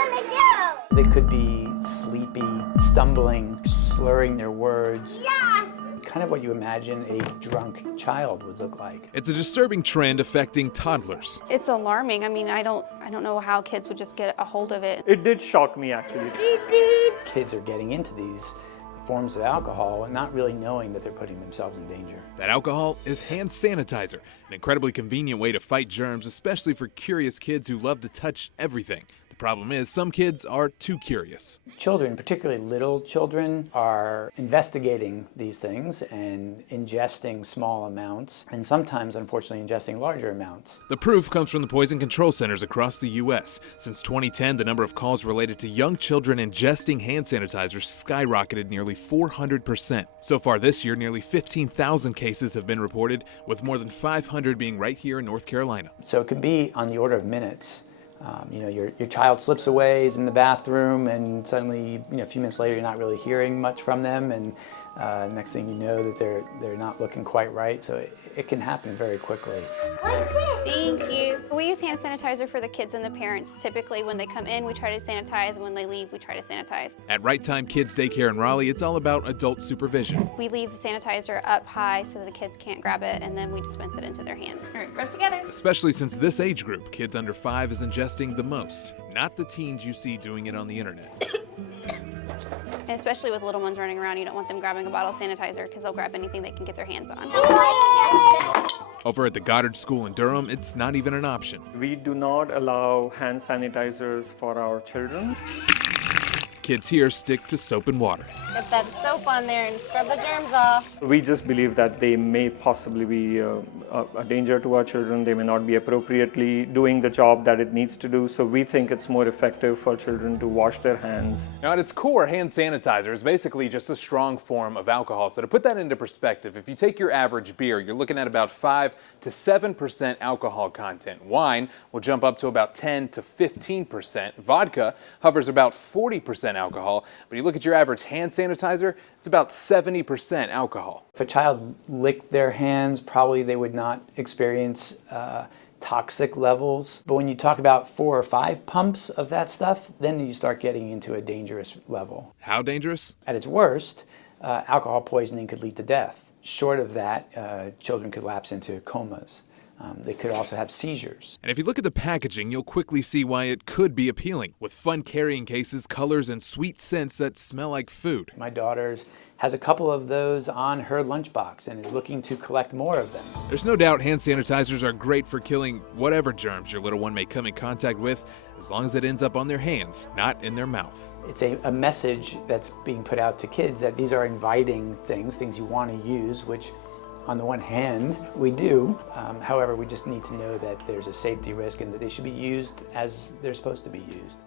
want to do? They could be sleepy, stumbling, slurring their words. Yes! Kind of what you imagine a drunk child would look like. It's a disturbing trend affecting toddlers. It's alarming. I mean, I don't know how kids would just get a hold of it. It did shock me, actually. Beep, beep. Kids are getting into these forms of alcohol and not really knowing that they're putting themselves in danger. That alcohol is hand sanitizer, an incredibly convenient way to fight germs, especially for curious kids who love to touch everything. The problem is some kids are too curious. Children, particularly little children, are investigating these things and ingesting small amounts, and sometimes, unfortunately, ingesting larger amounts. The proof comes from the poison control centers across the U.S. Since 2010, the number of calls related to young children ingesting hand sanitizers skyrocketed nearly 400%. So far this year, nearly 15,000 cases have been reported, with more than 500 being right here in North Carolina. So it can be on the order of minutes. Your child slips away, is in the bathroom, and suddenly, a few minutes later, you're not really hearing much from them, and next thing you know that they're not looking quite right. So it can happen very quickly. Thank you. We use hand sanitizer for the kids and the parents. Typically, when they come in, we try to sanitize, and when they leave, we try to sanitize. At Right Time Kids Daycare in Raleigh, it's all about adult supervision. We leave the sanitizer up high so that the kids can't grab it, and then we dispense it into their hands. All right, rub together. Especially since this age group, kids under 5, is ingesting the most, not the teens you see doing it on the internet. And especially with little ones running around, you don't want them grabbing a bottle of sanitizer because they'll grab anything they can get their hands on. Over at the Goddard School in Durham, it's not even an option. We do not allow hand sanitizers for our children. Kids here stick to soap and water. Get that soap on there and scrub the germs off. We just believe that they may possibly be a danger to our children. They may not be appropriately doing the job that it needs to do. So we think it's more effective for children to wash their hands. Now, at its core, hand sanitizer is basically just a strong form of alcohol. So to put that into perspective, if you take your average beer, you're looking at about 5 to 7% alcohol content. Wine will jump up to about 10 to 15%. Vodka hovers about 40% alcohol. But you look at your average hand sanitizer, it's about 70% alcohol. If a child licked their hands, probably they would not experience toxic levels. But when you talk about 4 or 5 pumps of that stuff, then you start getting into a dangerous level. How dangerous? At its worst, alcohol poisoning could lead to death. Short of that, children could lapse into comas. They could also have seizures. And if you look at the packaging, you'll quickly see why it could be appealing, with fun carrying cases, colors, and sweet scents that smell like food. My daughter has a couple of those on her lunchbox and is looking to collect more of them. There's no doubt hand sanitizers are great for killing whatever germs your little one may come in contact with, as long as it ends up on their hands, not in their mouth. It's a message that's being put out to kids that these are inviting things you want to use, which on the one hand, we do. However, we just need to know that there's a safety risk and that they should be used as they're supposed to be used.